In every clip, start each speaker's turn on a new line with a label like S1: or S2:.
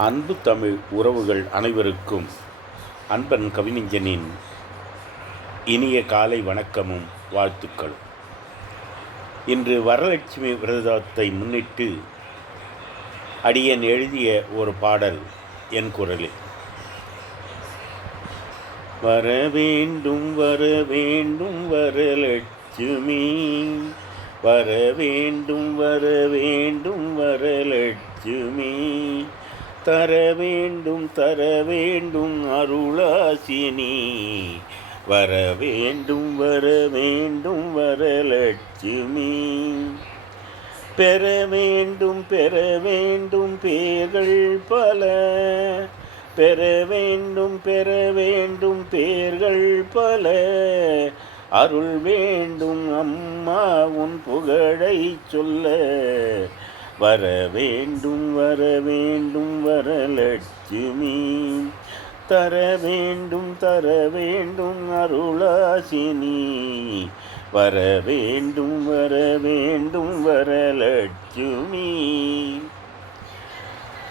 S1: அன்பு தமிழ் உறவுகள் அனைவருக்கும் அன்பன் கவிஞனின் இனிய காலை வணக்கமும் வாழ்த்துக்களும். இன்று வரலட்சுமி விரதத்தை முன்னிட்டு அடியன் எழுதிய ஒரு பாடல் என் குரலில். வர வேண்டும் வர வேண்டும் வரலட்சுமி. வர வேண்டும் வர வேண்டும் வரலட்சுமி. தர வேண்டும் தர வேண்டும் அருளாசினி. வர வேண்டும் வர வேண்டும் வரலட்சுமி பெற வேண்டும் பெற வேண்டும் பேர்கள் பல. பெற வேண்டும் பெற வேண்டும் பேர்கள் பல. அருள் வேண்டும் அம்மா உன் புகழை சொல்ல. வர வேண்டும் வர வேண்டும் வரலட்சுமி. தர வேண்டும் தர வேண்டும் அருளாசினி. வர வேண்டும் வர வேண்டும் வரலட்சுமி.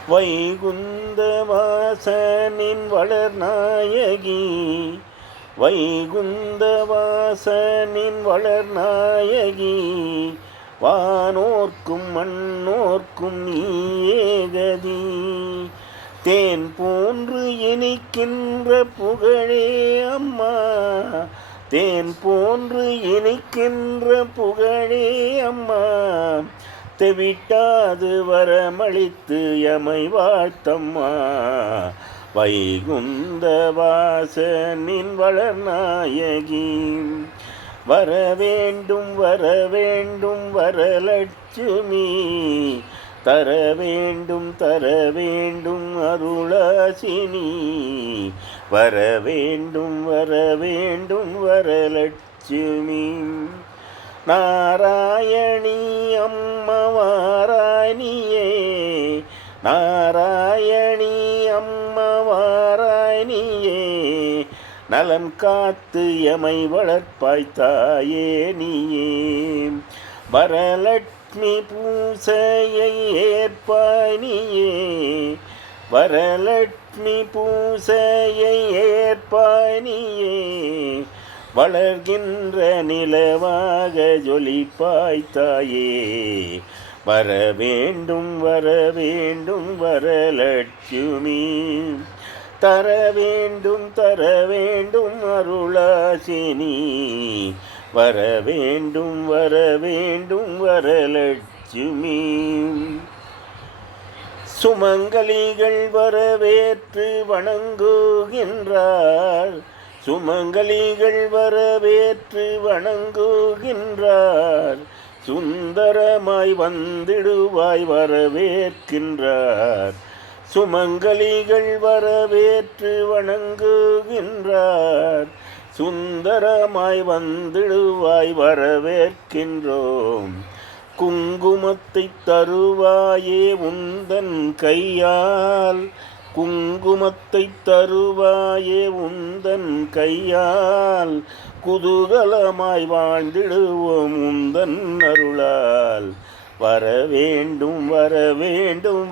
S1: வைகுந்த வாசனின் வளர்நாயகி வைகுந்த வாசனின் வளர்நாயகி வானோர்க்கும் மண்ணோர்க்கும் நீயேகதி. தேன் போன்று இனிக்கின்ற புகழே அம்மா. தேன் போன்று இனிக்கின்ற புகழே அம்மா. தெவிட்டாது வரமளித்து எமை வாழ்த்தம்மா. வைகுந்த வாசனின் வளர்நாயகி. வர வேண்டும் வர வேண்டும் வரலட்சுமி. தர வேண்டும் தர வேண்டும் அருளாசினி. வர வேண்டும் வர வேண்டும் வரலட்சுமி. நாராயணி அம்மவாராணியே நாராயணி அம்மவாராணியே நலன் காத்து எமை வளர்ப்பாய் தாயே நீயே. வரலட்சுமி பூசையை ஏற்பாய் நீயே. வரலட்சுமி பூசையை ஏற்பாய் நீயே. வளர்கின்ற நிலவாக ஜொலிப்பாய் தாயே வர வேண்டும் வர வேண்டும் வரலட்சுமி. தர வேண்டும் தர வேண்டும் அருளாசினி. வர வேண்டும் வர வேண்டும் வரலட்சுமி. சுமங்கலிகள் வரவேற்று வணங்குகின்றார். சுமங்கலிகள் வரவேற்று வணங்குகின்றார். சுந்தரமாய் வந்திடுவாய் வரவேற்கின்றார். சுமங்கலிகள் வரவேற்று வணங்குகின்றார். சுந்தரமாய் வந்திடுவாய் வரவேற்கின்றோம். குங்குமத்தை தருவாயே உந்தன் கையால். குங்குமத்தை தருவாயே உந்தன் கையால். குதூகலமாய் வாழ்ந்திடுவோம் உந்தன் அருளால். வர வேண்டும் வர வேண்டும்